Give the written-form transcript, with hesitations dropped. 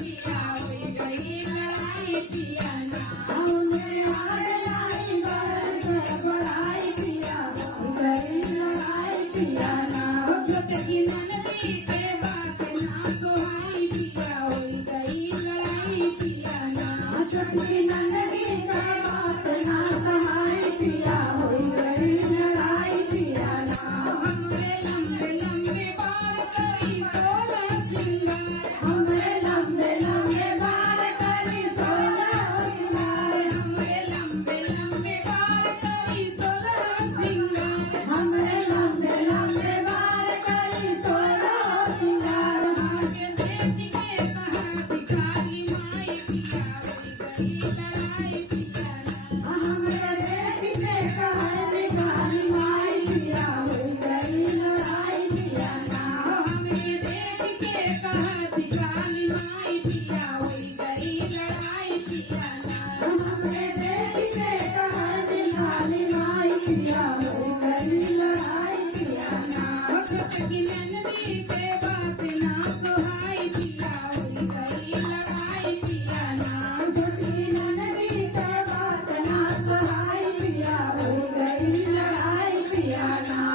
पिया होई गई लड़ाई पिया ना हमरे हार लाई गड़बड़ाई पिया होई गई लड़ाई पिया ना छोटकी ननदी के बात ना सोहाई पिया होई गई लड़ाई पिया ना छोटकी ननदी के बात ना सहाय पिया होई गई लड़ाई पिया ना हमरे लंबे लंबे बाल करी सोलह सिंगार हमरे लंबे लंबे बाल करी सोलह सिंगार हमरे लंबे लंबे बाल करी सोलह सिंगार हमरे लंबे लंबे बाल करी सोलह सिंगार आगे देख के कहा भिखारी माई पिया होई गई लड़ाई पिया ना हमरे देख के कहले काली माई पिया होई गई लड़ाई पिया ना हमरे देख के कहा भिखारी माई पिया होई गई लड़ाई पिया ना हमरे देख के कहले काली माई पिया होई गई लड़ाई पिया ना छोटकी ननदी के बात ना सोहाई पिया होई गई लड़ाई पिया ना छोटकी ननदी के बात ना सहाय पिया होई गई लड़ाई पिया ना